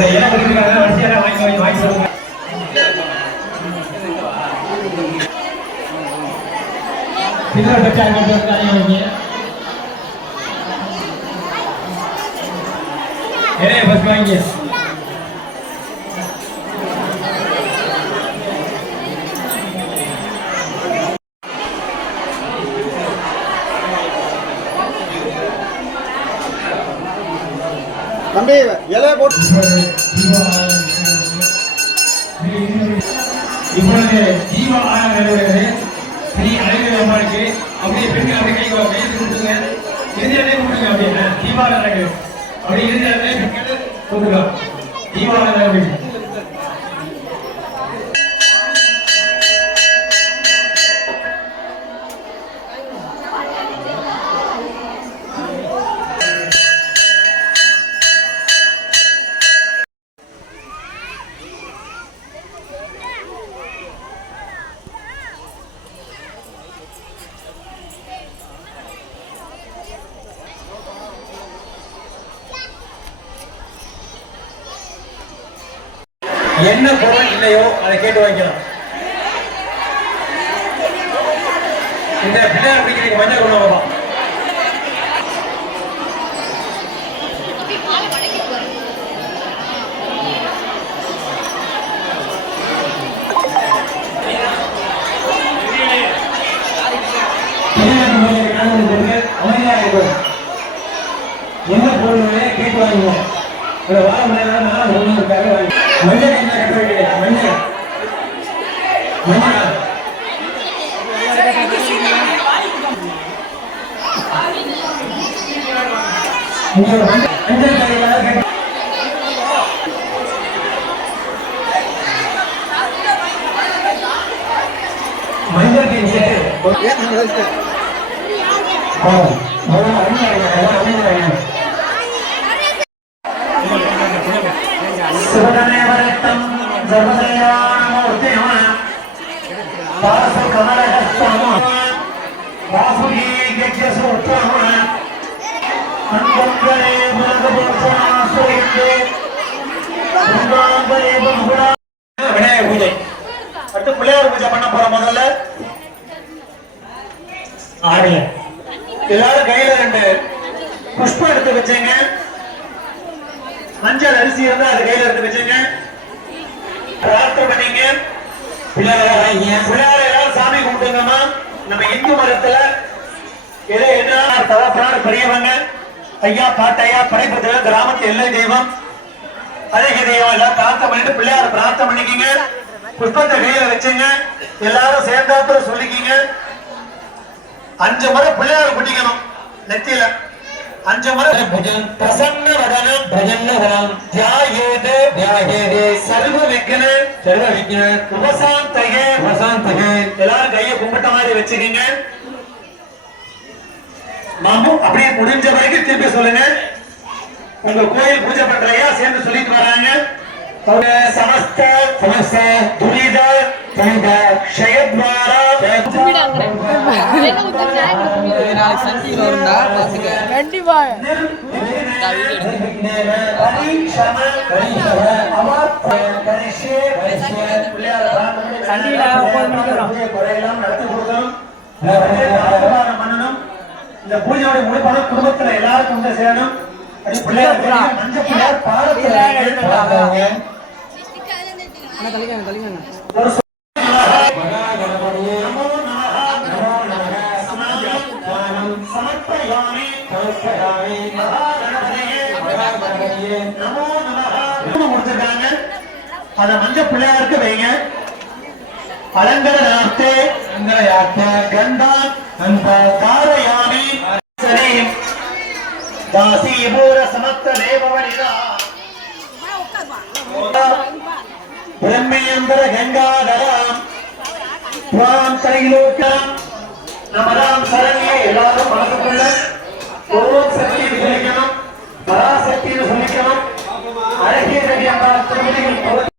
அந்த இடம் இருக்கிறாங்க வரிசையாக வாங்கி வாங்கி வாங்கி சொல்லுங்க சில்லறை பெற்றாங்க வைங்க நிறைய பஸ் வாங்கி தம்பி இலைய போட்டு இப்பொழுது தீப ஆராதனை நடைபெறுகிறது ஸ்ரீ அழகு அம்மாளுக்கு அப்படியே பெண்கள் அப்படியே கை கையில் கொடுத்துங்க இறுதி இடத்துல கொடுத்துங்க அப்படியே. தீபாவளி அப்படியே இறுதி பெண்கள் என்ன பொருள் இல்லையோ அதை கேட்டு வாங்கிக்கலாம். இந்த பிள்ளையார் பிடிக்கிறதுக்கு மஞ்சள் கொண்டு வரலாம் என்ன பொருள் கேட்டு வாங்குவோம் ஒரு வாரம் நேரம் நானும் ஒன்று இருக்காங்க வாங்கி மஞ்சள் மஞ்சள் மஞ்சள் மஞ்சள் மஞ்சள் கட்ட மஞ்சள் ஒட்டாம வாசுகி கையில ரெண்டு புஷ்பம் எடுத்து வச்சேங்க மஞ்சள் அரிசி அது கையில எடுத்து வச்சேங்க பிரார்த்தனை பிள்ளையார் நம்ம இந்து மதத்துல எது என்ன தகப்பனார் பெரியவங்க ஐயா பாட்டையா படைப்பு கிராமத்து எல்லை தெய்வம் அழக தெய்வம் எல்லாம் பிரார்த்தனை பண்ணிட்டு பிள்ளையார பிரார்த்தனை பண்ணிக்கிங்க. புஷ்பத்தை கையில வச்சுங்க. எல்லாரும் சேர்ந்தாப்புல சொல்லிக்கிங்க. அஞ்சு முறை பிள்ளையார குட்டிக்கணும் நெத்தியில. அஞ்சு முறை. பஜன் பிரசன்ன வதனம் பிரஜன்ன வனம் தியாகேதே தியாகேதே. சர்வ விக்ன சர்வ விக்ன. உபசாந்தையே மாதிரி வச்சுக்கீங்க நாமும் அப்படியே முடிஞ்ச வரைக்கும் திருப்பி சொல்லுங்க. உங்க கோயில் பூஜை பண்றையா சேர்ந்து சொல்லிட்டு வராங்க. சமஸ்த சமஸ்த துரித துரித பார்த்துக்க கண்டிப்பா. சண்டியில இந்த பூஜையோட முடிப்பான குடும்பத்துல எல்லாருக்கும் வந்து சேரணும். அது பிள்ளையார் தெரியும், மஞ்சள் பிள்ளையார் பாதத்துல வைங்க. அண்ணா கலிங்க கலிங்க ஒரு. அத மஞ்சள் பிள்ளையாருக்கு வைங்க. பழங்கரநாத்தே அங்கரையாத்த கண்டான் அந்த காரயாமி சரி தாசீபூர சமத்த தேவவனிதா பிரம்மேந்திர கங்காதரம். துவாம் தைலோகம்